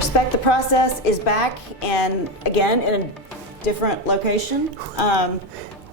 Respect the Process is back, and again in a different location.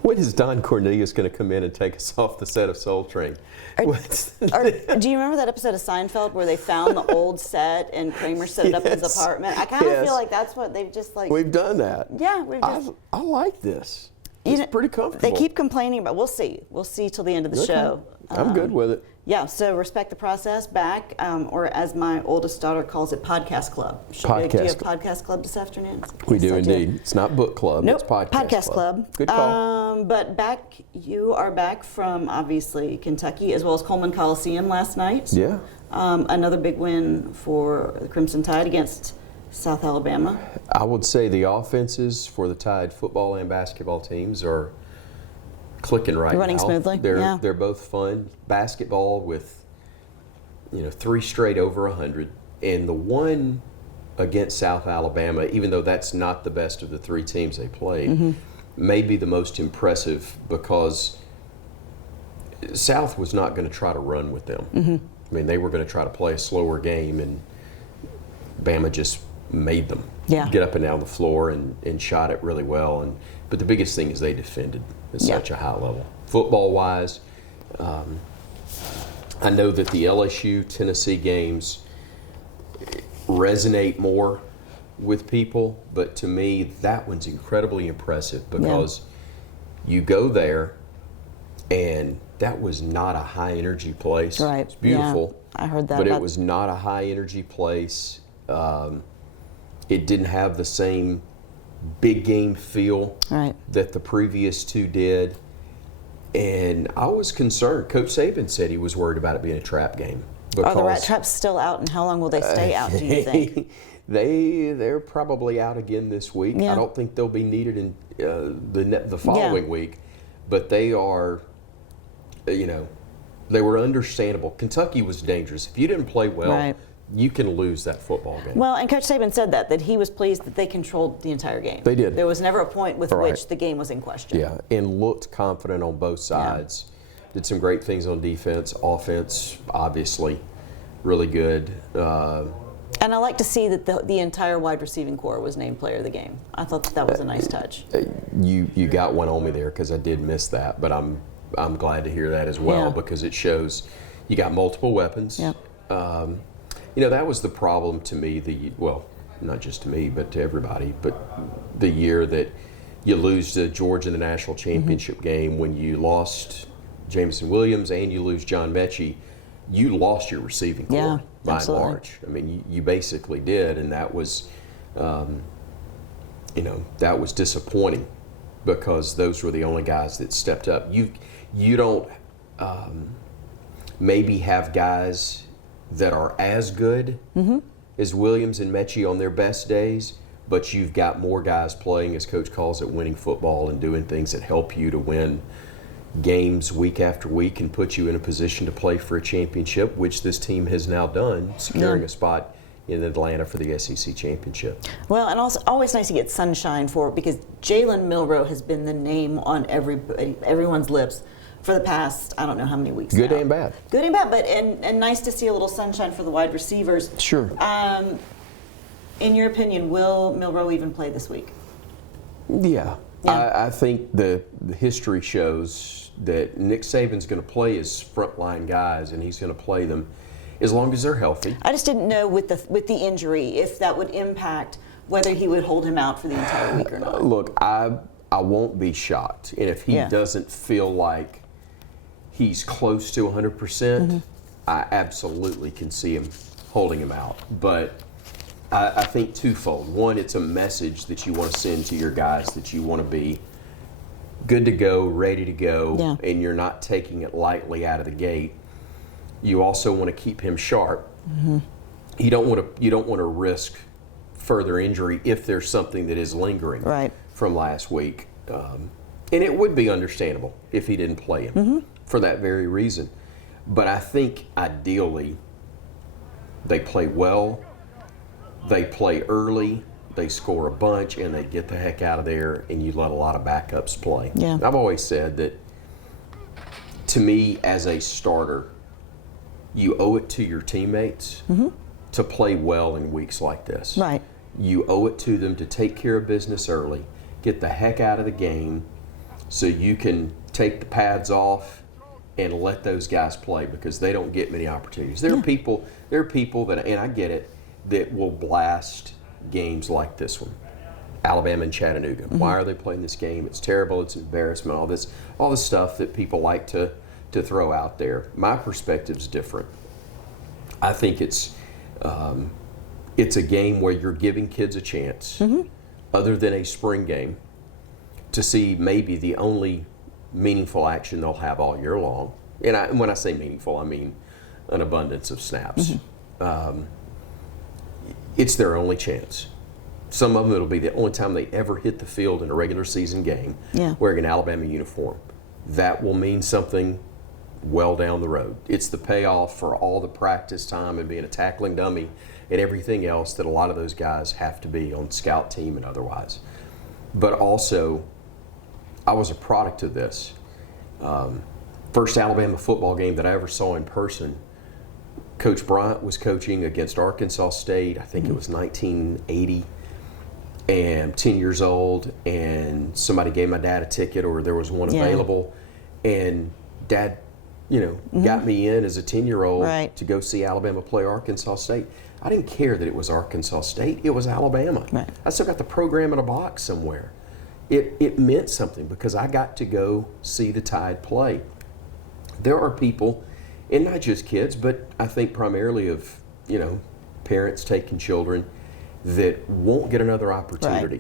When is Don Cornelius going to come in and take us off the set of Soul Train? Do you remember that episode of Seinfeld where they found the old set and Kramer set it up in his apartment? I kind of feel like that's what they've just like. We've done that. Yeah, we've just. I like this. It's pretty comfortable. They keep complaining about. We'll see. We'll see till the end of the show. I'm good with it. Yeah, so Respect the Process back, or as my oldest daughter calls it, Podcast Club. Do you have Podcast Club this afternoon? We do indeed. It's not book club, nope, it's Podcast Club. Good call. But you are back from, obviously, Kentucky, as well as Coleman Coliseum last night. Yeah. Another big win for the Crimson Tide against South Alabama. I would say the offenses for the Tide football and basketball teams are clicking right now. Running smoothly. They're both fun. Basketball with 3 straight over 100, and the one against South Alabama, even though that's not the best of the 3 teams they played, may be the most impressive because South was not going to try to run with them. I mean, they were going to try to play a slower game, and Bama just made them get up and down the floor and shot it really well. But the biggest thing is they defended at such a high level. Football-wise, I know that the LSU-Tennessee games resonate more with people, but to me, that one's incredibly impressive because you go there, and that was not a high-energy place. Right. It's beautiful. Yeah, I heard that. But it was not a high-energy place. It didn't have the same big game feel that the previous 2 did. And I was concerned. Coach Saban said he was worried about it being a trap game. Are the rat traps still out, and how long will they stay out, do you think? They're probably out again this week. I don't think they'll be needed in the following week. But they are, they were understandable. Kentucky was dangerous. If you didn't play well, you can lose that football game. Well, and Coach Saban said that he was pleased that they controlled the entire game. They did. There was never a point with which the game was in question. Yeah, and looked confident on both sides. Did some great things on defense. Offense, obviously, really good. And I like to see that the entire wide receiving corps was named player of the game. I thought that was a nice touch. You got one on me there because I did miss that, but I'm glad to hear that as well because it shows you got multiple weapons. Yeah. That was the problem to me, not just to me, but to everybody, but the year that you lose to Georgia in the national championship game when you lost Jameson Williams and you lose John Mechie, you lost your receiving corps by and large. I mean, you basically did, and that was, that was disappointing because those were the only guys that stepped up. You don't maybe have guys that are as good as Williams and Mechie on their best days, but you've got more guys playing, as Coach calls it, winning football and doing things that help you to win games week after week and put you in a position to play for a championship, which this team has now done, securing a spot in Atlanta for the SEC championship. Well, and also always nice to get sunshine for, because Jalen Milroe has been the name on everyone's lips for the past, I don't know how many weeks Good now. and bad. Good and bad, but and nice to see a little sunshine for the wide receivers. Sure. In your opinion, will Milroe even play this week? Yeah. I think the history shows that Nick Saban's going to play his frontline guys, and he's going to play them as long as they're healthy. I just didn't know with the injury if that would impact whether he would hold him out for the entire week or not. Look, I won't be shocked, and if he doesn't feel like he's close to 100%, I absolutely can see him holding him out. But I think twofold. One, it's a message that you want to send to your guys that you want to be good to go, ready to go, and you're not taking it lightly out of the gate. You also want to keep him sharp. You don't want to risk further injury if there's something that is lingering from last week. And it would be understandable if he didn't play him for that very reason. But I think ideally they play well. They play early, they score a bunch, and they get the heck out of there, and you let a lot of backups play. Yeah. I've always said that, to me, as a starter, you owe it to your teammates to play well in weeks like this. Right. You owe it to them to take care of business early, get the heck out of the game so you can take the pads off and let those guys play, because they don't get many opportunities. There are people that, and I get it, that will blast games like this one. Alabama and Chattanooga. Why are they playing this game? It's terrible, it's an embarrassment, all this stuff that people like to throw out there. My perspective's different. I think it's a game where you're giving kids a chance, other than a spring game, to see maybe the only meaningful action they'll have all year long. And when I say meaningful, I mean an abundance of snaps. It's their only chance. Some of them, it'll be the only time they ever hit the field in a regular season game wearing an Alabama uniform. That will mean something well down the road. It's the payoff for all the practice time and being a tackling dummy and everything else that a lot of those guys have to be on scout team and otherwise. But also, I was a product of this. First Alabama football game that I ever saw in person, Coach Bryant was coaching against Arkansas State. I think it was 1980. And 10 years old, and somebody gave my dad a ticket, or there was one available, and Dad, got me in as a 10-year-old to go see Alabama play Arkansas State. I didn't care that it was Arkansas State; it was Alabama. Right. I still got the program in a box somewhere. It meant something because I got to go see the Tide play. There are people, and not just kids, but I think primarily of parents taking children, that won't get another opportunity.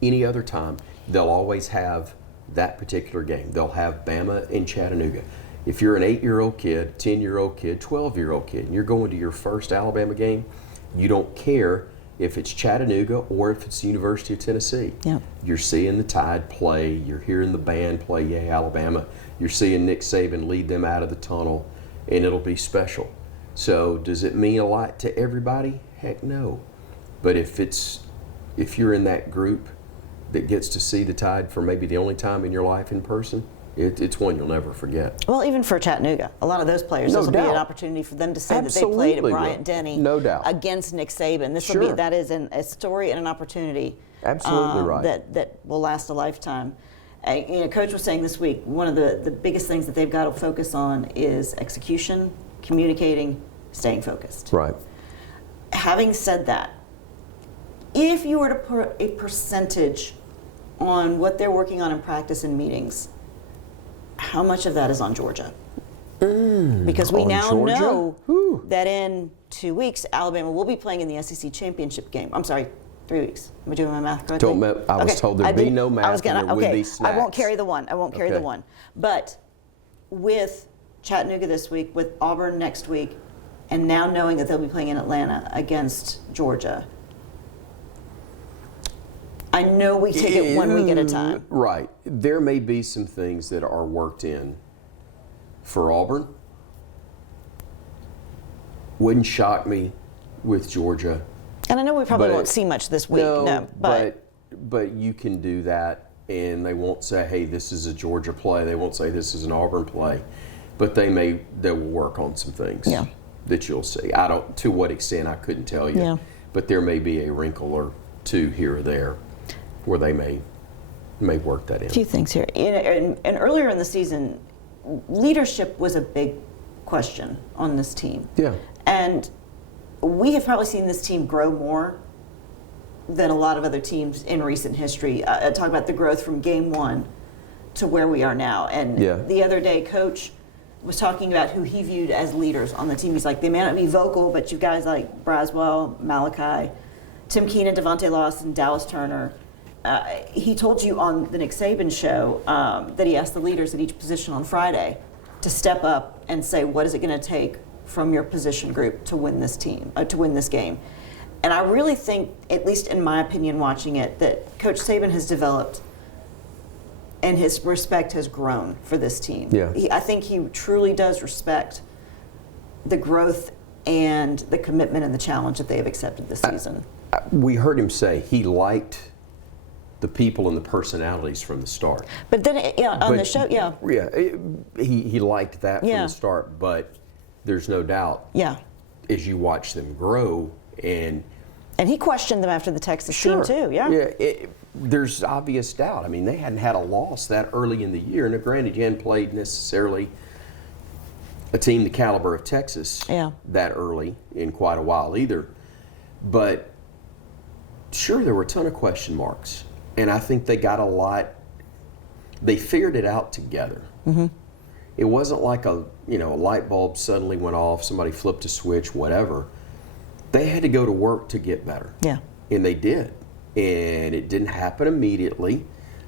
Any other time, they'll always have that particular game. They'll have Bama and Chattanooga. If you're an 8-year-old kid, 10-year-old kid, 12-year-old kid, and you're going to your first Alabama game, you don't care if it's Chattanooga or if it's the University of Tennessee. You're seeing the Tide play. You're hearing the band play, Yay Alabama. You're seeing Nick Saban lead them out of the tunnel, and it'll be special. So does it mean a lot to everybody? Heck no. But if you're in that group that gets to see the Tide for maybe the only time in your life in person, it's one you'll never forget. Well, even for Chattanooga, a lot of those players, this will be an opportunity for them to say that they played at Bryant-Denny against Nick Saban. This will be a story and an opportunity. Absolutely right. That will last a lifetime. Coach was saying this week, one of the biggest things that they've got to focus on is execution, communicating, staying focused. Right. Having said that, if you were to put a percentage on what they're working on in practice and meetings, how much of that is on Georgia? Because we now know that in 2 weeks, Alabama will be playing in the SEC championship game. I'm sorry, 3 weeks. Am I doing my math correctly? I was told there'd be no math and there would be snacks. I won't carry the one. But with Chattanooga this week, with Auburn next week, and now knowing that they'll be playing in Atlanta against Georgia, I know we take it 1 week at a time. Right. There may be some things that are worked in for Auburn. Wouldn't shock me with Georgia. And I know we probably won't see much this week. No, but you can do that, and they won't say, hey, this is a Georgia play. They won't say this is an Auburn play. But they will work on some things that you'll see. To what extent, I couldn't tell you. Yeah. But there may be a wrinkle or two here or there where they may work that in. A few things here. And earlier in the season, leadership was a big question on this team. Yeah. And we have probably seen this team grow more than a lot of other teams in recent history. Talk about the growth from game one to where we are now. And the other day, Coach was talking about who he viewed as leaders on the team. He's like, they may not be vocal, but you guys like Braswell, Malachi, Tim Keenan, Devontae Lawson, Dallas Turner. He told you on the Nick Saban show that he asked the leaders at each position on Friday to step up and say, what is it going to take from your position group to win this game? And I really think, at least in my opinion watching it, that Coach Saban has developed and his respect has grown for this team. Yeah. I think he truly does respect the growth and the commitment and the challenge that they have accepted this season. We heard him say he liked the people and the personalities from the start. But then on the show, he liked that from the start, but there's no doubt as you watch them grow and he questioned them after the Texas team too, Yeah, there's obvious doubt. I mean, they hadn't had a loss that early in the year. And granted, you hadn't played necessarily a team the caliber of Texas that early in quite a while either. But sure, there were a ton of question marks. And I think they got a lot, they figured it out together. Mm-hmm. It wasn't like a light bulb suddenly went off, somebody flipped a switch, whatever. They had to go to work to get better. Yeah. And they did. And it didn't happen immediately.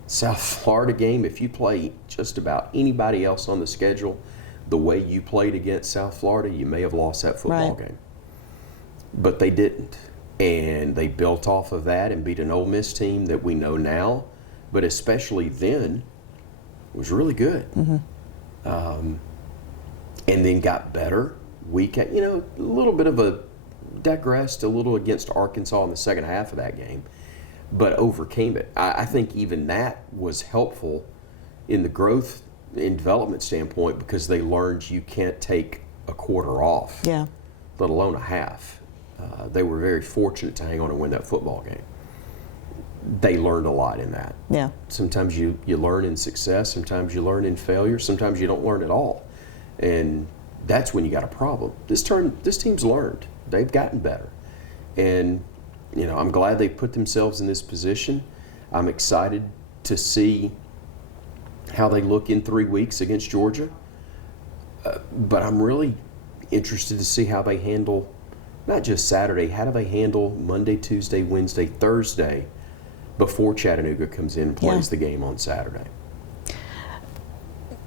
South Florida game, if you play just about anybody else on the schedule the way you played against South Florida, you may have lost that football game. But they didn't. And they built off of that and beat an Ole Miss team that we know now, but especially then was really good. Mm-hmm. And then got better a little bit of a digressed a little against Arkansas in the second half of that game, but overcame it. I think even that was helpful in the growth and development standpoint because they learned you can't take a quarter off, let alone a half. They were very fortunate to hang on and win that football game. They learned a lot in that. Yeah. Sometimes you learn in success, sometimes you learn in failure, sometimes you don't learn at all. And that's when you got a problem. This team's learned. They've gotten better. And, I'm glad they put themselves in this position. I'm excited to see how they look in 3 weeks against Georgia. But I'm really interested to see how they handle not just Saturday, how do they handle Monday, Tuesday, Wednesday, Thursday before Chattanooga comes in and plays the game on Saturday.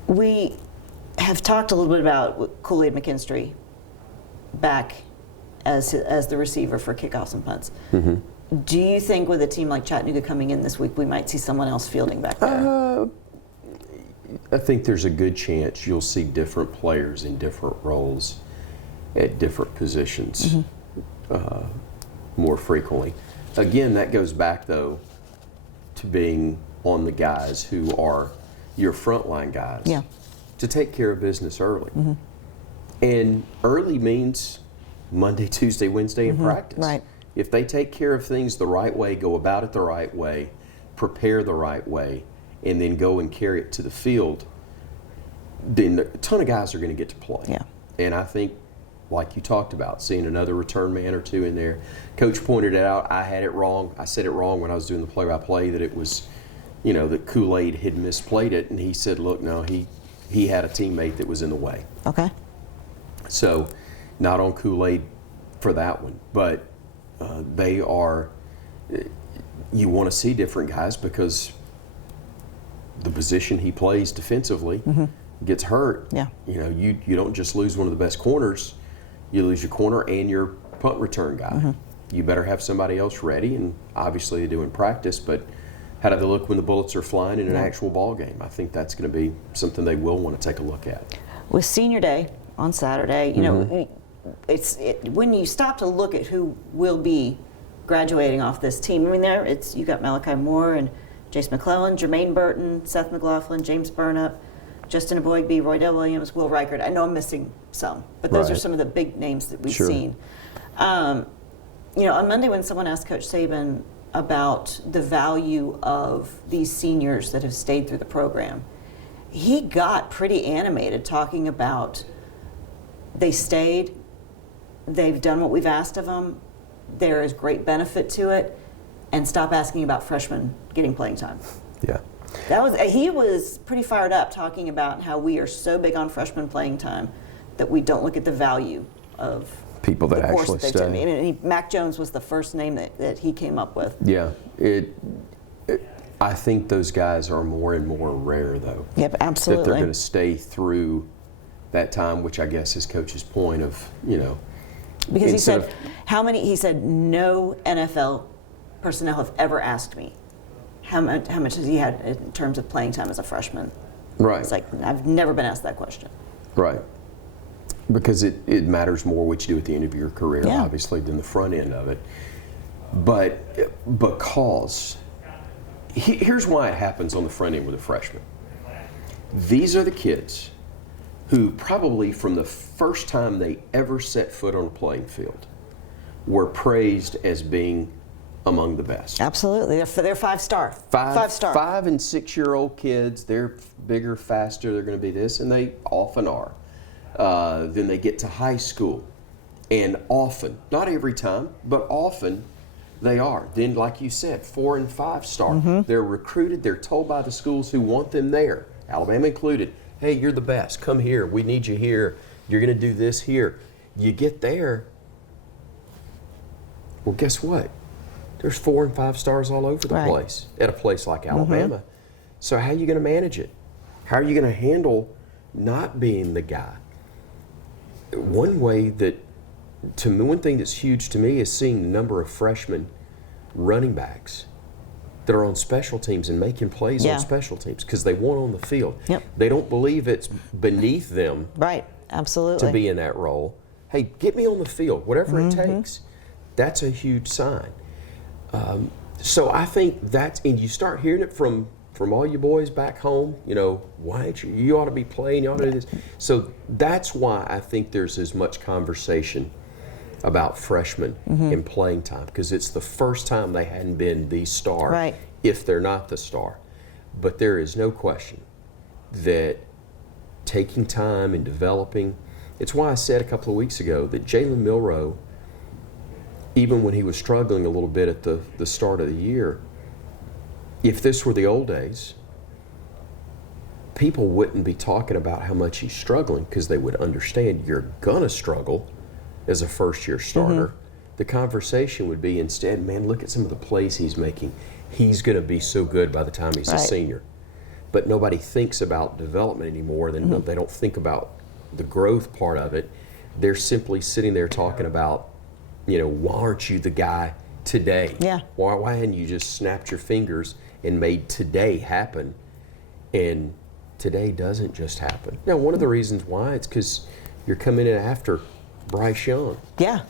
We have talked a little bit about Kool-Aid McKinstry back as the receiver for kickoffs and punts. Mm-hmm. Do you think with a team like Chattanooga coming in this week, we might see someone else fielding back there? I think there's a good chance you'll see different players in different roles at different positions more frequently. Again, that goes back, though, to being on the guys who are your frontline guys to take care of business early. Mm-hmm. And early means Monday, Tuesday, Wednesday in practice. Right. If they take care of things the right way, go about it the right way, prepare the right way, and then go and carry it to the field, then a ton of guys are going to get to play. Yeah. And I think, like you talked about, seeing another return man or two in there. Coach pointed it out. I had it wrong. I said it wrong when I was doing the play-by-play that it was, that Kool-Aid had misplayed it. And he said, look, no, he had a teammate that was in the way. Okay. So not on Kool-Aid for that one. But they are, you want to see different guys because the position he plays defensively gets hurt. Yeah. You don't just lose one of the best corners. You lose your corner and your punt return guy. Mm-hmm. You better have somebody else ready, and obviously they do in practice, but how do they look when the bullets are flying in an actual ball game? I think that's going to be something they will want to take a look at. With Senior Day on Saturday, when you stop to look at who will be graduating off this team, you got Malachi Moore and Jace McClellan, Jermaine Burton, Seth McLaughlin, James Burnup, Justin Aboigbe, Roy Dell Williams, Will Reichert. I know I'm missing some, but those are some of the big names that we've seen. On Monday when someone asked Coach Saban about the value of these seniors that have stayed through the program, he got pretty animated talking about they stayed, they've done what we've asked of them, there is great benefit to it, and stop asking about freshmen getting playing time. Yeah. He was pretty fired up talking about how we are so big on freshman playing time that we don't look at the value of people that actually stay. Mac Jones was the first name that he came up with. Yeah, I think those guys are more and more rare, though. Yep, absolutely. That they're going to stay through that time, which I guess is Coach's point of, Because he said no NFL personnel have ever asked me how much has he had in terms of playing time as a freshman. Right. It's like, I've never been asked that question. Right. Because it matters more what you do at the end of your career, obviously, than the front end of it. But because, here's why it happens on the front end with a freshman. These are the kids who probably from the first time they ever set foot on a playing field were praised as being among the best. Absolutely. They're five-star. Five-star. 5 and 6 year old kids, they're bigger, faster, they're going to be this, and they often are. Then they get to high school, and often, not every time, but often they are. Then, like you said, 4 and 5 star. Mm-hmm. They're recruited, they're told by the schools who want them there, Alabama included, hey, you're the best, come here, we need you here, you're going to do this here. You get there, well, guess what? There's 4 and 5 stars all over the place at a place like Alabama. Mm-hmm. So how are you going to manage it? How are you going to handle not being the guy? One thing that's huge to me is seeing the number of freshman running backs that are on special teams and making plays on special teams because they want on the field. Yep. They don't believe it's beneath them absolutely, to be in that role. Hey, get me on the field, whatever it takes. That's a huge sign. So I think and you start hearing it from all you boys back home, why ain't you ought to be playing, you ought to do this. So that's why I think there's as much conversation about freshmen in playing time, because it's the first time they hadn't been the star, if they're not the star. But there is no question that taking time and developing, it's why I said a couple of weeks ago that Jalen Milroe, even when he was struggling a little bit at the start of the year, if this were the old days, people wouldn't be talking about how much he's struggling because they would understand you're going to struggle as a first-year starter. The conversation would be instead, man, look at some of the plays he's making. He's going to be so good by the time he's a senior. But nobody thinks about development anymore. They don't think about the growth part of it. They're simply sitting there talking about, why aren't you the guy today? Why hadn't you just snapped your fingers and made today happen? And today doesn't just happen. Now, one of the reasons why, it's because you're coming in after Bryce Young. Yeah,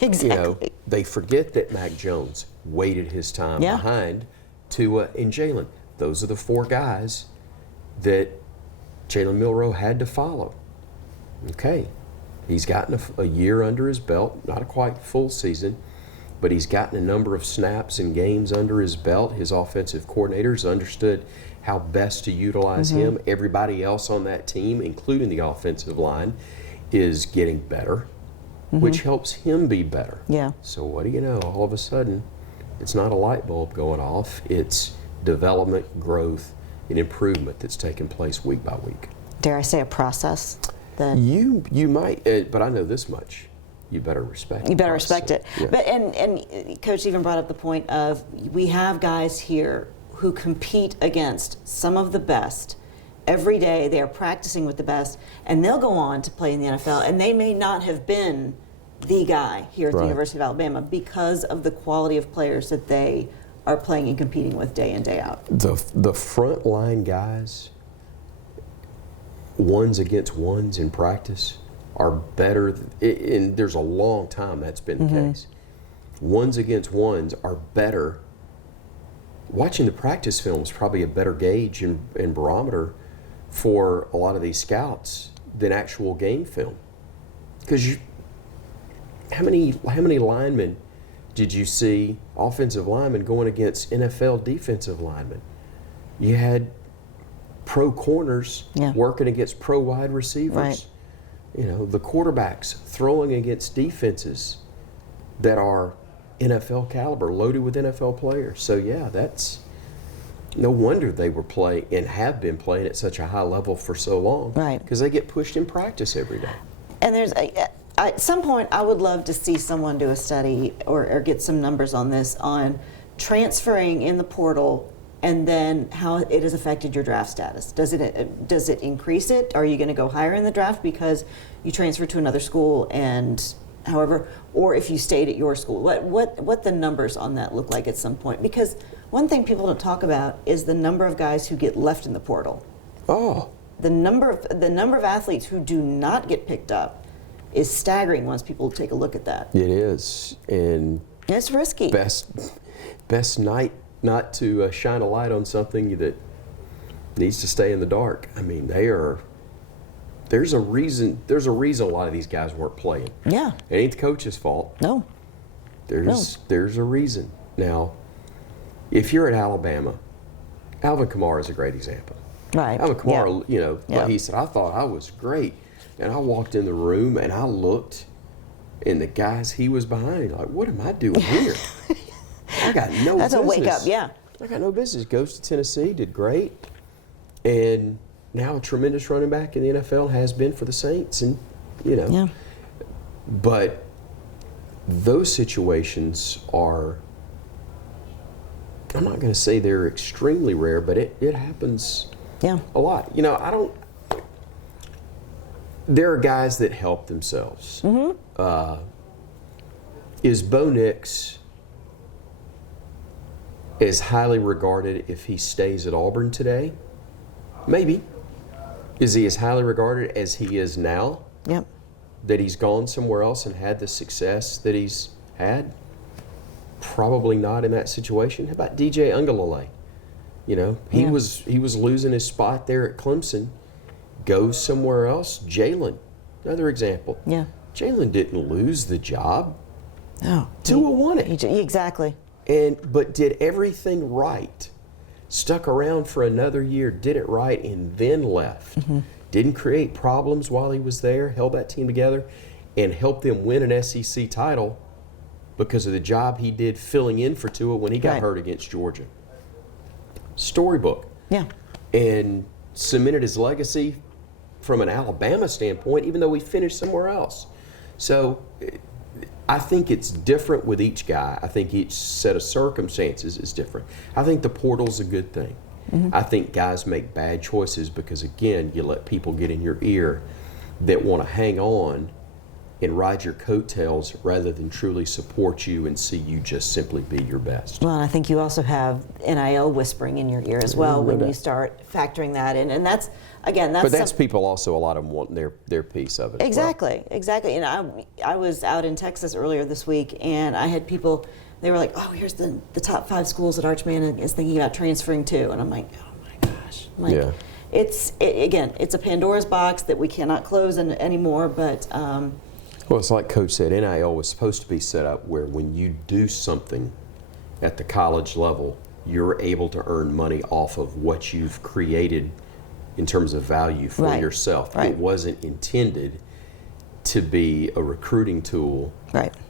exactly. They forget that Mac Jones waited his time behind and Jalen. Those are the 4 guys that Jalen Milroe had to follow. Okay. He's gotten a year under his belt, not a quite full season, but he's gotten a number of snaps and games under his belt. His offensive coordinators understood how best to utilize him. Everybody else on that team, including the offensive line, is getting better, which helps him be better. So what do you know? All of a sudden, it's not a light bulb going off. It's development, growth, and improvement that's taking place week by week. Dare I say a process? That you might, but I know this much. You better respect it. You better respect it. Yeah. But and Coach even brought up the point of we have guys here who compete against some of the best. Every day they are practicing with the best, and they'll go on to play in the NFL, and they may not have been the guy here at the University of Alabama because of the quality of players that they are playing and competing with day in, day out. The front line guys, ones against ones in practice, are better, and there's a long time that's been the case. Ones against ones are better. Watching the practice film is probably a better gauge and barometer for a lot of these scouts than actual game film. Because how many linemen did you see, offensive linemen, going against NFL defensive linemen? You had pro corners working against pro wide receivers. The quarterbacks throwing against defenses that are NFL caliber, loaded with NFL players. So that's no wonder they were playing and have been playing at such a high level for so long. Because they get pushed in practice every day. And there's at some point, I would love to see someone do a study or get some numbers on this, on transferring in the portal and then how it has affected your draft status. Does it increase it? Are you going to go higher in the draft because you transfer to another school and however, or if you stayed at your school? What the numbers on that look like at some point? Because one thing people don't talk about is the number of guys who get left in the portal. The number of athletes who do not get picked up is staggering once people take a look at that. It is, and it's risky. Best night not to shine a light on something that needs to stay in the dark. I mean, there's a reason a lot of these guys weren't playing. Yeah. It ain't the coach's fault. No. There's a reason. Now, if you're at Alabama, Alvin Kamara is a great example. Right. Alvin Kamara, he said, I thought I was great. And I walked in the room and I looked, and the guys he was behind, like, what am I doing here? I got no business. That's a wake up, yeah. I got no business. Goes to Tennessee, did great. And now a tremendous running back in the NFL, has been for the Saints. And, Yeah. But those situations are, I'm not going to say they're extremely rare, but it happens a lot. There are guys that help themselves. Mm-hmm. Is Bo Nix as highly regarded if he stays at Auburn today? Maybe. Is he as highly regarded as he is now? Yep. That he's gone somewhere else and had the success that he's had? Probably not in that situation. How about DJ Ungalale? He was losing his spot there at Clemson. Goes somewhere else. Jalen, another example. Yeah. Jalen didn't lose the job. No. Tua won it. Exactly. But did everything right. Stuck around for another year, did it right, and then left. Mm-hmm. Didn't create problems while he was there, held that team together, and helped them win an SEC title because of the job he did filling in for Tua when he got hurt against Georgia. Storybook. Yeah. And cemented his legacy from an Alabama standpoint, even though he finished somewhere else. So I think it's different with each guy. I think each set of circumstances is different. I think the portal's a good thing. Mm-hmm. I think guys make bad choices because, again, you let people get in your ear that want to hang on and ride your coattails rather than truly support you and see you just simply be your best. Well, I think you also have NIL whispering in your ear as well when you start factoring that in. And that's, again, But that's people also, a lot of them want their piece of it. Exactly, exactly. And I was out in Texas earlier this week, and I had people, they were like, oh, here's the top 5 schools that Arch Manning is thinking about transferring to. And I'm like, oh my gosh. It's a Pandora's box that we cannot close anymore, but... Well, it's like Coach said, NIL was supposed to be set up where when you do something at the college level, you're able to earn money off of what you've created in terms of value for yourself. Right. It wasn't intended to be a recruiting tool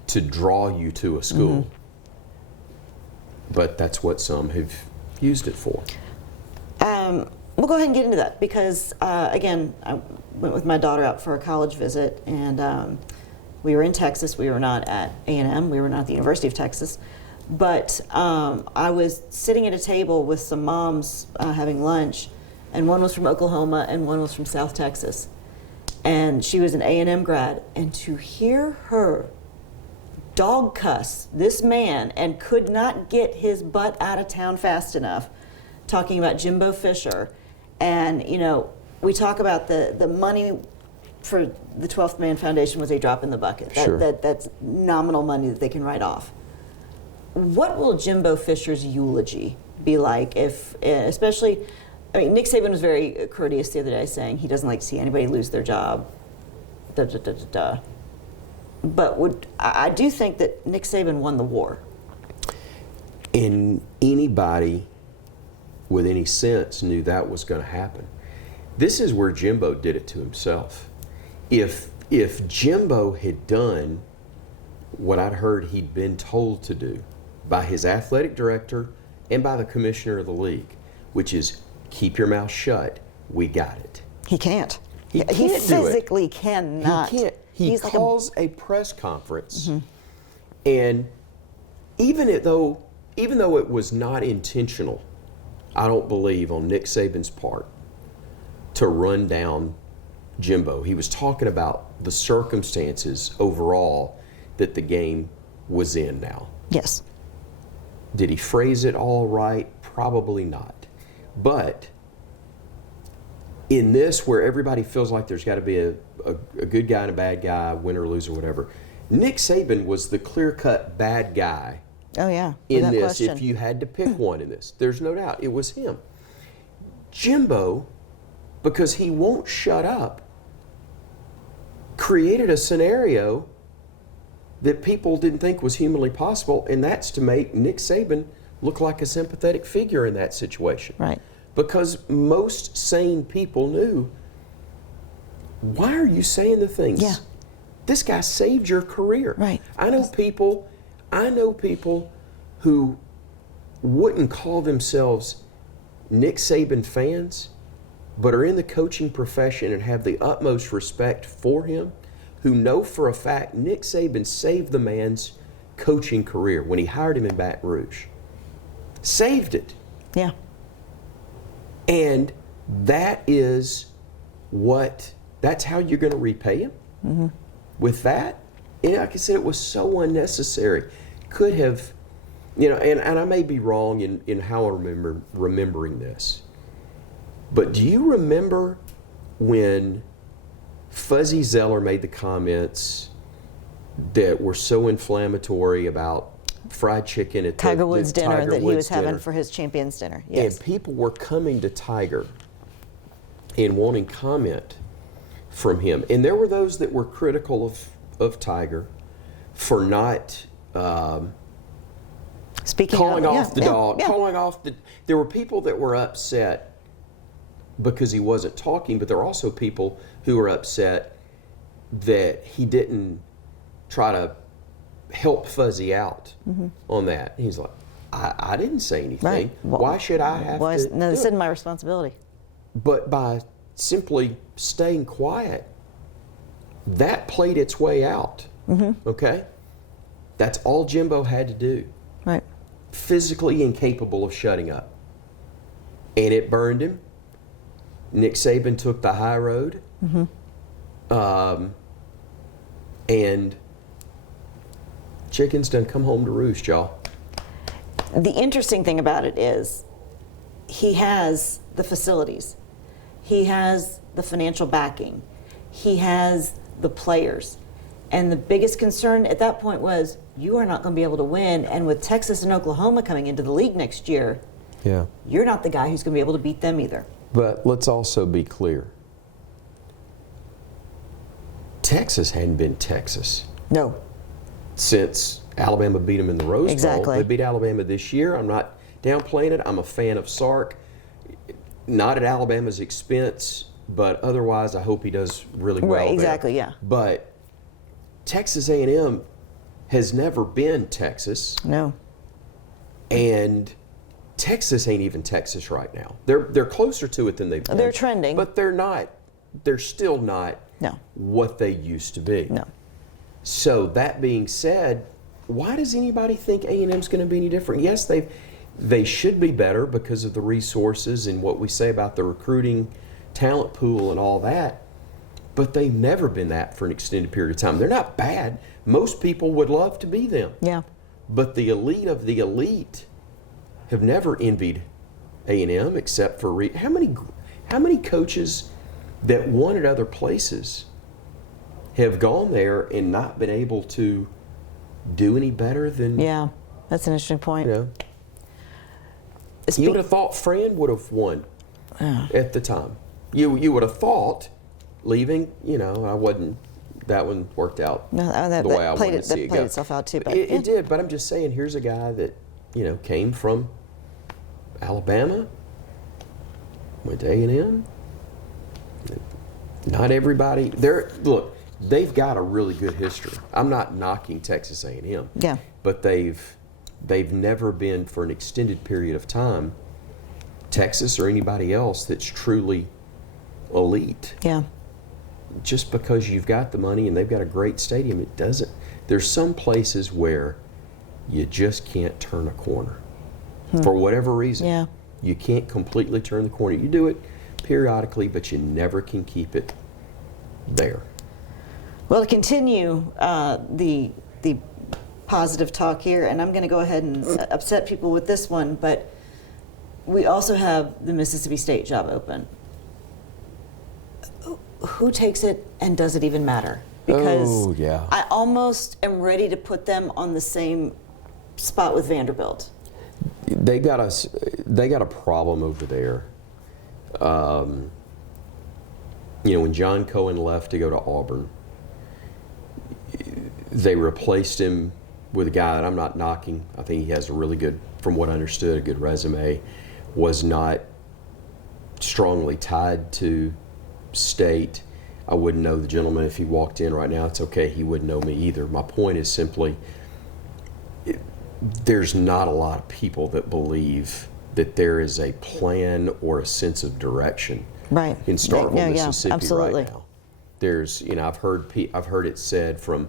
to draw you to a school. Mm-hmm. But that's what some have used it for. We'll go ahead and get into that because, again, I went with my daughter out for a college visit, and we were in Texas. We were not at A&M. We were not at the University of Texas. But I was sitting at a table with some moms having lunch, and one was from Oklahoma and one was from South Texas. And she was an A&M grad. And to hear her dog cuss this man and could not get his butt out of town fast enough, talking about Jimbo Fisher. And, we talk about the money for the 12th Man Foundation was a drop in the bucket. That's nominal money that they can write off. What will Jimbo Fisher's eulogy be like if, especially, Nick Saban was very courteous the other day saying he doesn't like to see anybody lose their job, But I do think that Nick Saban won the war. And anybody with any sense knew that was going to happen. This is where Jimbo did it to himself. If Jimbo had done what I'd heard he'd been told to do by his athletic director and by the commissioner of the league, which is keep your mouth shut, we got it. He can't. He physically cannot. He can't. He calls a press conference, and even though it was not intentional, I don't believe on Nick Saban's part to run down Jimbo. He was talking about the circumstances overall that the game was in now. Yes. Did he phrase it all right? Probably not. But in this, where everybody feels like there's got to be a good guy and a bad guy, win or lose or whatever, Nick Saban was the clear-cut bad guy. Oh, yeah. In this, question. If you had to pick one in this, there's no doubt it was him. Jimbo, because he won't shut up, created a scenario that people didn't think was humanly possible, and that's to make Nick Saban look like a sympathetic figure in that situation. Right. Because most sane people knew, why are you saying the things? Yeah. This guy saved your career. Right. I know people who wouldn't call themselves Nick Saban fans, but are in the coaching profession and have the utmost respect for him, who know for a fact Nick Saban saved the man's coaching career when he hired him in Baton Rouge. Saved it. Yeah. And that's how you're going to repay him? Mm-hmm. With that? And like I said, it was so unnecessary. Could have, and I may be wrong in how I'm remembering this, but do you remember when Fuzzy Zeller made the comments that were so inflammatory about fried chicken at Tiger Woods' dinner that he was having dinner. For his Champions dinner? Yes. And people were coming to Tiger and wanting comment from him. And there were those that were critical of Tiger for not Speaking calling off the dog, yeah. calling off the. There were people that were upset because he wasn't talking, but there were also people who were upset that he didn't try to help Fuzzy out on that. He's like, I didn't say anything. Right. Well, why should I have to? No, this isn't my responsibility. But by simply staying quiet, that played its way out. Mm-hmm. Okay? That's all Jimbo had to do. Right. Physically incapable of shutting up. And it burned him. Nick Saban took the high road. Mm-hmm. And chickens done come home to roost, y'all. The interesting thing about it is he has the facilities. He has the financial backing. He has the players. And the biggest concern at that point was, you are not going to be able to win. And with Texas and Oklahoma coming into the league next year, you're not the guy who's going to be able to beat them either. But let's also be clear. Texas hadn't been Texas. No. Since Alabama beat them in the Rose Bowl. Exactly. They beat Alabama this year. I'm not downplaying it. I'm a fan of Sark. Not at Alabama's expense, but otherwise I hope he does really well Right, exactly, there. yeah. But Texas A&M has never been Texas. No. And Texas ain't even Texas right now. They're closer to it than they've been. They're trending. But they're not. They're still not what they used to be. No. So that being said, why does anybody think A&M's going to be any different? Yes, they should be better because of the resources and what we say about the recruiting talent pool and all that. But they've never been that for an extended period of time. They're not bad. Most people would love to be them. Yeah. But the elite of the elite have never envied A&M except for how many coaches that won at other places have gone there and not been able to do any better than. Yeah, that's an interesting point. You would have thought Fran would have won at the time. You would have thought, leaving, I wasn't. That one worked out the way I wanted to see it go. That played itself out too. But it did. But I'm just saying, here's a guy that came from Alabama, went to A&M. Not everybody. Look, they've got a really good history. I'm not knocking Texas A&M. Yeah. But they've never been, for an extended period of time, Texas or anybody else that's truly elite. Yeah. Just because you've got the money and they've got a great stadium, it doesn't. There's some places where you just can't turn a corner. For whatever reason. Yeah. You can't completely turn the corner. You do it periodically, but you never can keep it there. Well, to continue the positive talk here, and I'm going to go ahead and upset people with this one, but we also have the Mississippi State job open. Who takes it, and does it even matter? Because I almost am ready to put them on the same spot with Vanderbilt. They got a problem over there. When John Cohen left to go to Auburn, They replaced him with a guy that I'm not knocking. I think he has a really good, from what I understood, a good resume. Was not strongly tied to State. I wouldn't know the gentleman if he walked in right now. It's okay, he wouldn't know me either. My point is simply, there's not a lot of people that believe that there is a plan or a sense of direction in Starkville, Mississippi absolutely. right now. There's, I've heard it said from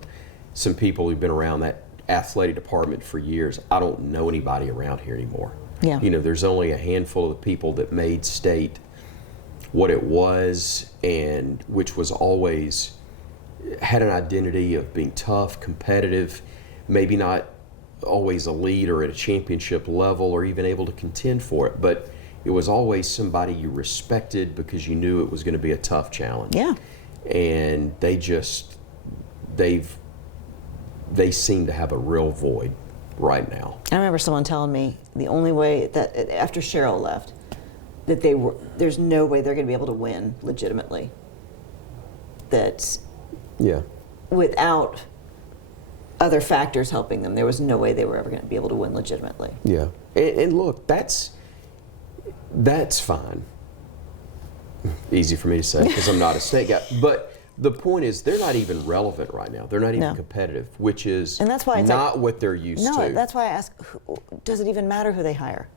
some people who've been around that athletic department for years. I don't know anybody around here anymore. Yeah. There's only a handful of people that made State what it was, and which was always had an identity of being tough, competitive, maybe not always elite or at a championship level or even able to contend for it, but it was always somebody you respected because you knew it was going to be a tough challenge. Yeah. And they seem to have a real void right now. I remember someone telling me the only way that after Cheryl left, that there's no way they're going to be able to win legitimately. That without other factors helping them, there was no way they were ever going to be able to win legitimately. Yeah, and look, that's fine. Easy for me to say because I'm not a State guy, but the point is they're not even relevant right now. They're not even competitive, which is and that's why it's not what they're used to. No, that's why I ask, does it even matter who they hire?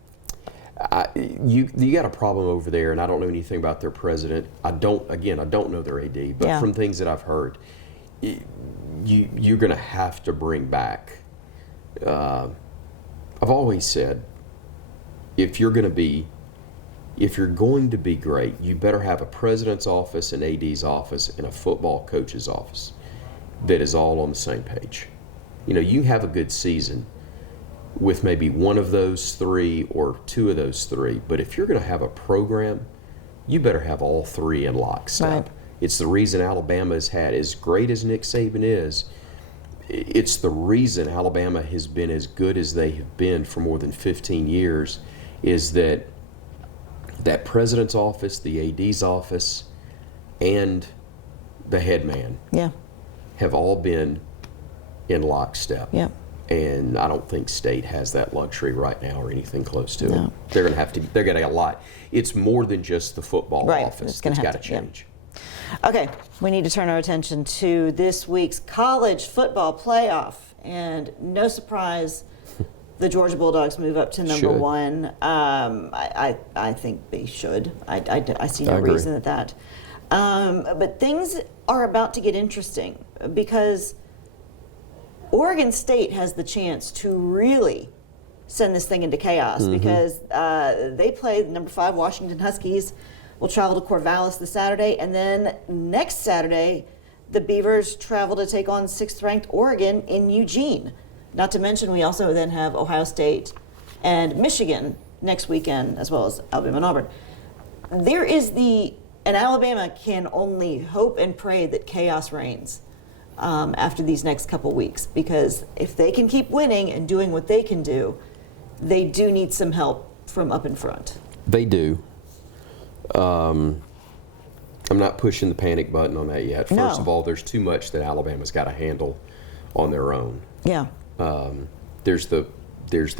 You got a problem over there, and I don't know anything about their president. I don't know their AD, but from things that I've heard, you're going to have to bring back. I've always said, if you're going to be great, you better have a president's office, an AD's office, and a football coach's office that is all on the same page. You have a good season with maybe one of those three or two of those three, but if you're going to have a program, you better have all three in lockstep. Right. It's the reason Alabama has had, as great as Nick Saban is, it's the reason Alabama has been as good as they have been for more than 15 years, is that president's office, the AD's office, and the head man have all been in lockstep. Yeah. And I don't think State has that luxury right now or anything close to it. They're going to get a lot. It's more than just the football office. It's got to change. Yeah. Okay, we need to turn our attention to this week's college football playoff. And no surprise, the Georgia Bulldogs move up to number one. I think they should. I see no reason that. But things are about to get interesting because Oregon State has the chance to really send this thing into chaos because they play number 5 Washington Huskies. Will travel to Corvallis this Saturday, and then next Saturday, the Beavers travel to take on 6th-ranked Oregon in Eugene. Not to mention, we also then have Ohio State and Michigan next weekend, as well as Alabama and Auburn. And Alabama can only hope and pray that chaos reigns after these next couple weeks, because if they can keep winning and doing what they can do, they do need some help from up in front. They do. I'm not pushing the panic button on that yet. First of all, there's too much that Alabama's got to handle on their own. Yeah. There's the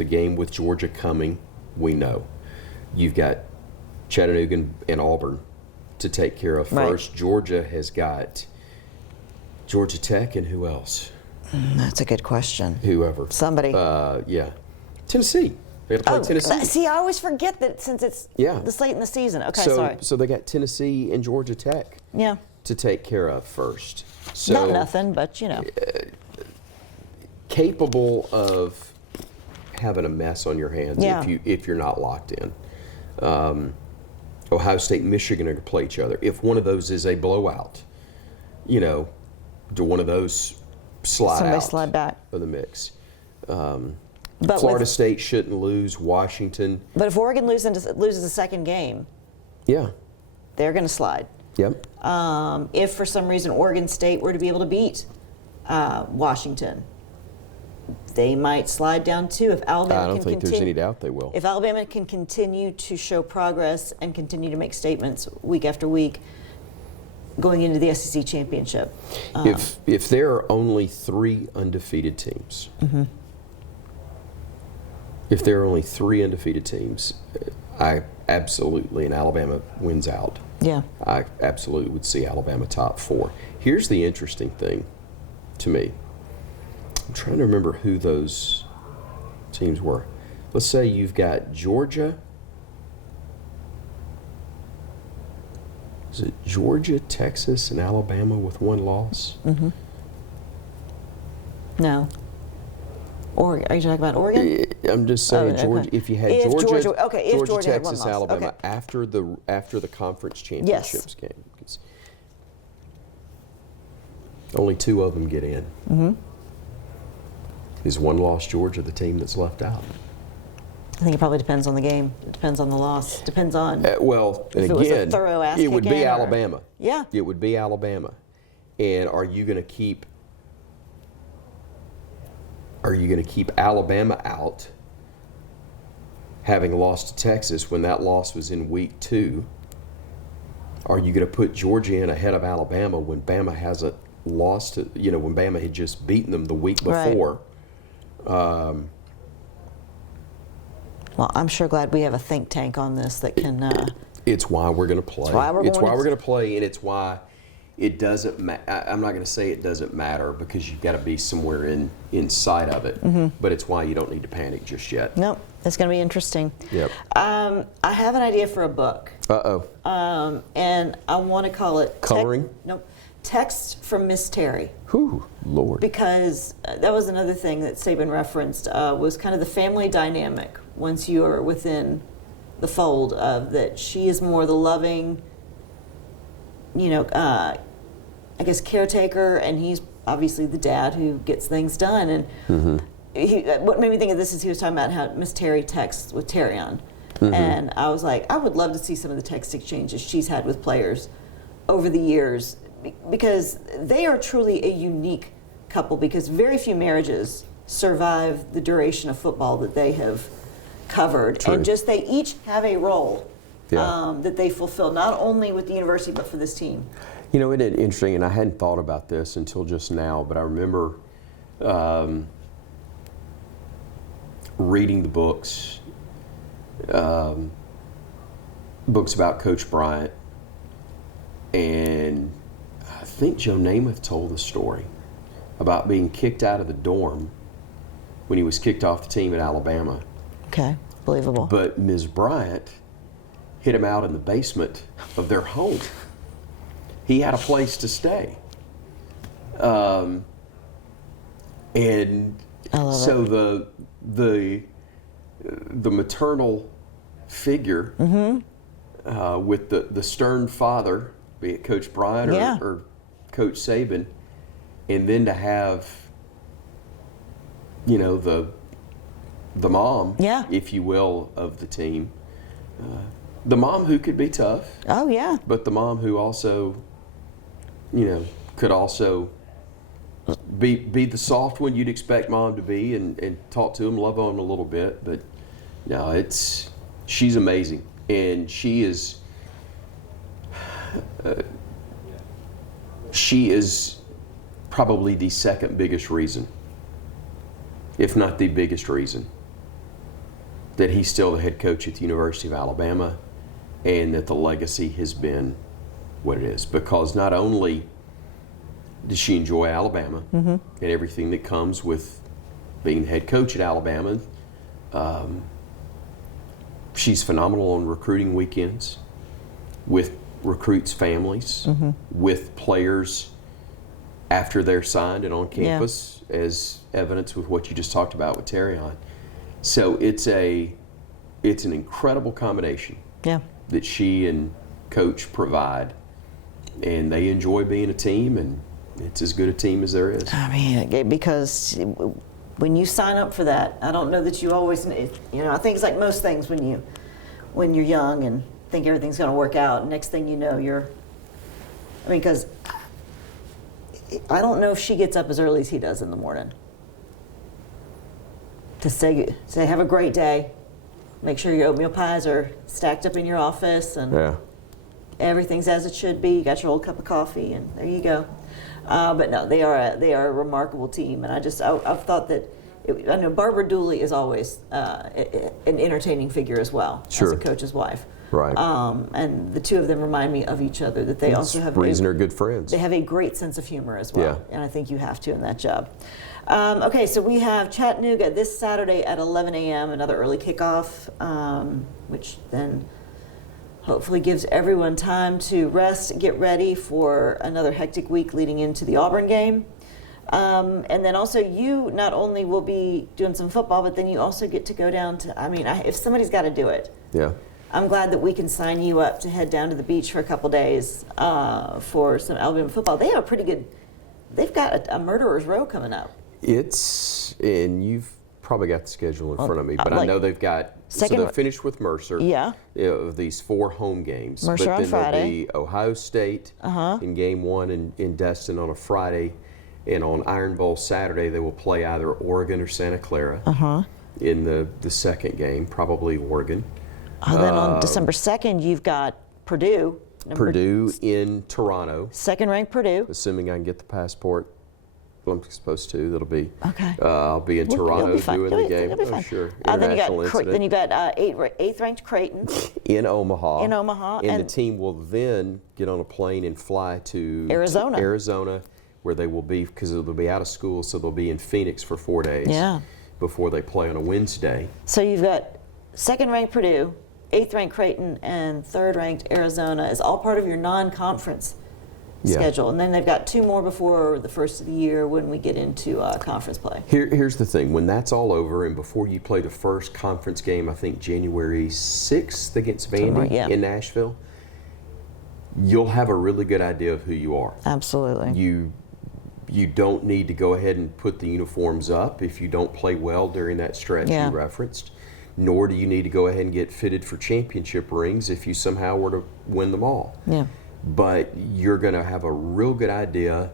game with Georgia coming. We know. You've got Chattanooga and Auburn to take care of first. Right. Georgia has got Georgia Tech and who else? That's a good question. Whoever. Somebody. Tennessee. They got to play Tennessee. See, I always forget that since it's this late in the season. Okay, sorry. So they got Tennessee and Georgia Tech to take care of first. So, not nothing, but capable of having a mess on your hands if you're not locked in. Ohio State and Michigan are going to play each other. If one of those is a blowout, do one of those slide back of the mix. But Florida State shouldn't lose. Washington. But if Oregon loses the second game, they're going to slide. Yep. If for some reason Oregon State were to be able to beat Washington, they might slide down too. If Alabama I don't think there's any doubt they will. If Alabama can continue to show progress and continue to make statements week after week, going into the SEC championship. If there are only 3 undefeated teams, if there are only 3 undefeated teams, I absolutely, and Alabama wins out. Yeah. I absolutely would see Alabama top 4. Here's the interesting thing to me. I'm trying to remember who those teams were. Let's say you've got Georgia. Is it Georgia, Texas, and Alabama with 1 loss? No. Oregon. Are you talking about Oregon? I'm just saying, Georgia. Okay. If you had If Georgia, Georgia had 1 Texas, loss. Alabama Okay. after the conference championships game, only 2 of them get in. Is 1 loss Georgia the team that's left out? I think it probably depends on the game. It depends on the loss. Depends on. Well, and if again, it was a thorough ass it would be kicking, Alabama. Yeah. It would be Alabama. And are you going to keep Alabama out, having lost to Texas when that loss was in week 2? Are you going to put Georgia in ahead of Alabama when Bama hasn't lost to, when Bama had just beaten them the week before? Right. Well, I'm sure glad we have a think tank on this that can. It's why we're going to play. It's why we're going to play, and it's why it doesn't matter. I'm not going to say it doesn't matter because you've got to be somewhere inside of it. But it's why you don't need to panic just yet. Nope, it's going to be interesting. Yep. I have an idea for a book. And I want to call it Coloring. Text from Miss Terry. Whew, Lord. Because that was another thing that Saban referenced was kind of the family dynamic once you are within the fold of that. She is more the loving, I guess caretaker, and he's obviously the dad who gets things done. And what made me think of this is he was talking about how Miss Terry texts with Terrion. And I was like, I would love to see some of the text exchanges she's had with players over the years, because they are truly a unique couple, because very few marriages survive the duration of football that they have covered. True. And just they each have a role Yeah. that they fulfill, not only with the university but for this team. Isn't it interesting, and I hadn't thought about this until just now, but I remember reading the books about Coach Bryant, and I think Joe Namath told the story about being kicked out of the dorm when he was kicked off the team at Alabama. Okay, believable. But Ms. Bryant hid him out in the basement of their home. He had a place to stay. And so the maternal figure with the stern father, be it Coach Bryant or Coach Saban, and then to have the mom, if you will, of the team, the mom who could be tough. Oh yeah. But the mom who also, could also be the soft one you'd expect mom to be, and talk to him, love on him a little bit. But no, she's amazing, and she is probably the second biggest reason, if not the biggest reason, that he's still the head coach at the University of Alabama, and that the legacy has been what it is. Because not only does she enjoy Alabama and everything that comes with being the head coach at Alabama, she's phenomenal on recruiting weekends with recruits' families, with players after they're signed and on campus, as evidence with what you just talked about with Terrion. So it's an incredible combination that she and Coach provide, and they enjoy being a team, and it's as good a team as there is. I mean, because when you sign up for that, I don't know that you always, I think it's like most things when you're young and think everything's going to work out. Next thing you know, because I don't know if she gets up as early as he does in the morning to say have a great day, make sure your oatmeal pies are stacked up in your office, and everything's as it should be. You got your old cup of coffee, and there you go. But no, they are a remarkable team, and I've thought that. I know Barbara Dooley is always an entertaining figure as well, as a coach's wife. Right. And the two of them remind me of each other. That they also have. Reason they're good friends. They have a great sense of humor as well, and I think you have to in that job. Okay, so we have Chattanooga this Saturday at 11 a.m. Another early kickoff, which then hopefully gives everyone time to rest, get ready for another hectic week leading into the Auburn game. And then also you not only will be doing some football, but then you also get to go down to, if somebody's got to do it. Yeah. I'm glad that we can sign you up to head down to the beach for a couple days for some Alabama football. They have they've got a murderer's row coming up. And you've probably got the schedule in front of me, but I know they've got, so they'll finish with Mercer. Yeah. Of these 4 home games. Mercer but on then Friday. There'll be Ohio State in game 1 in Destin on a Friday. And on Iron Bowl Saturday, they will play either Oregon or Santa Clara in the second game, probably Oregon. Then on December 2nd, you've got Purdue. Purdue in Toronto. Second-ranked Purdue. Assuming I can get the passport. Well, I'm supposed to. That'll be. Okay. I'll be in Toronto doing the game. You'll be fine. Sure. Then you got eighth-ranked Creighton in Omaha. And the team will then get on a plane and fly to Arizona, where they will be, because they'll be out of school, so they'll be in Phoenix for 4 days. Yeah. Before they play on a Wednesday. So you've got second-ranked Purdue, 8th-ranked Creighton, and 3rd-ranked Arizona is all part of your non-conference schedule. And then they've got 2 more before the first of the year when we get into conference play. Here's the thing. When that's all over and before you play the first conference game, I think January 6th against Vandy in Nashville, you'll have a really good idea of who you are. Absolutely. You don't need to go ahead and put the uniforms up if you don't play well during that stretch you referenced. Nor do you need to go ahead and get fitted for championship rings if you somehow were to win them all. Yeah. But you're going to have a real good idea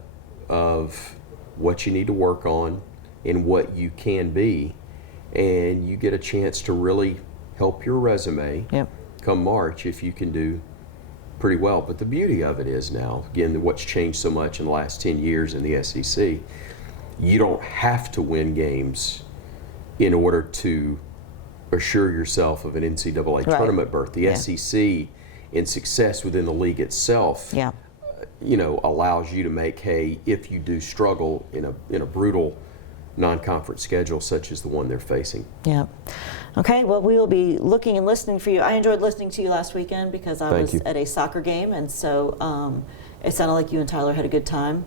of what you need to work on and what you can be, and you get a chance to really help your resume come March if you can do pretty well. But the beauty of it is now, again, what's changed so much in the last 10 years in the SEC, you don't have to win games in order to assure yourself of an NCAA tournament berth. The SEC and success within the league itself, allows you to make hay if you do struggle in a brutal non-conference schedule such as the one they're facing. Yeah. Okay, well, we will be looking and listening for you. I enjoyed listening to you last weekend because I was at a soccer game, and so it sounded like you and Tyler had a good time.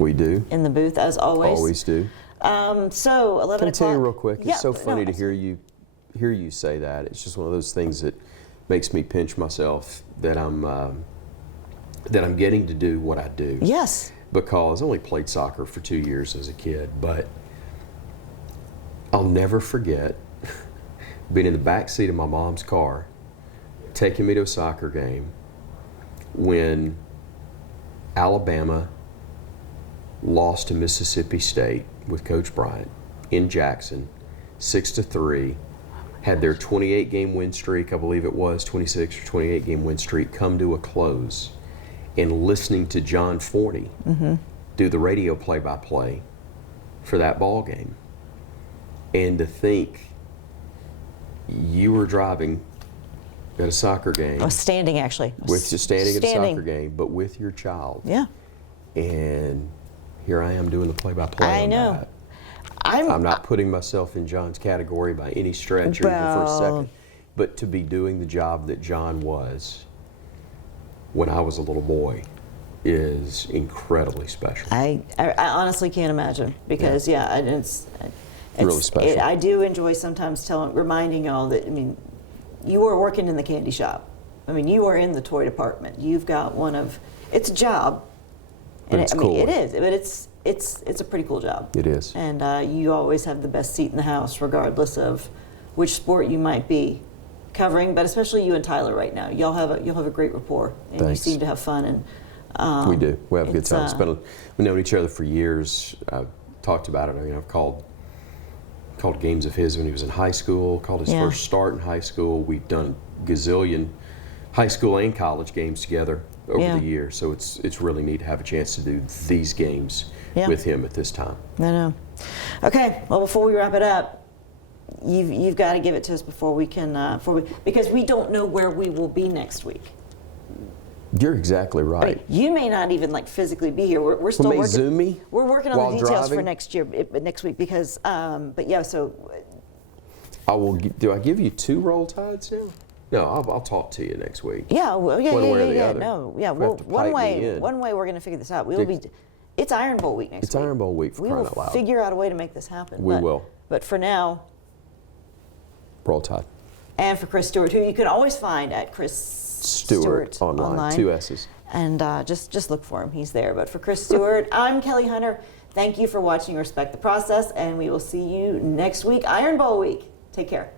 We do. In the booth, as always. Always do. So 11 o'clock. Can I tell you real quick? It's so funny to hear you say that. It's just one of those things that makes me pinch myself that I'm getting to do what I do. Yes. Because I only played soccer for 2 years as a kid, but I'll never forget being in the back seat of my mom's car, taking me to a soccer game when Alabama lost to Mississippi State with Coach Bryant in Jackson, 6-3, had their 28-game win streak, I believe it was, 26 or 28-game win streak, come to a close, and listening to John Forney do the radio play-by-play for that ball game. And to think you were driving at a soccer game. I was standing, actually. Standing at a soccer game, but with your child. Yeah. And here I am doing the play-by-play. I know. That. I'm not putting myself in John's category by any stretch or even for a second. But to be doing the job that John was when I was a little boy is incredibly special. I honestly can't imagine because it's really special. I do enjoy sometimes reminding y'all that you are working in the candy shop. You are in the toy department. You've got it's a job. But it's cool. It is, but it's a pretty cool job. It is. And you always have the best seat in the house, regardless of which sport you might be covering. But especially you and Tyler right now, you'll have a great rapport, and Thanks. you seem to have fun. And we do. We have a good time. We've known each other for years. I've talked about it. I've called games of his when he was in high school. Called his first start in high school. We've done a gazillion high school and college games together over the year. So it's really neat to have a chance to do these games with him at this time. I know. Okay, well, before we wrap it up, you've got to give it to us before we can, because we don't know where we will be next week. You're exactly right. I mean, you may not even Zoom me. We're working on the details driving? for next week because, but yeah. So, I will. Do I give you 2 roll tides now? No, I'll talk to you next week. Yeah. Well, One way or the other. No. Yeah. We'll One way we're going to figure this out. It's Iron Bowl week next week. It's Iron Bowl week. For crying out loud. We will figure out a way to make this happen. We will. But for now, roll tide. And for Chris Stewart, who you can always find at Chris Stewart online. 2 S's. And just look for him. He's there. But for Chris Stewart, I'm Kelly Hunter. Thank you for watching Respect the Process, and we will see you next week, Iron Bowl week. Take care.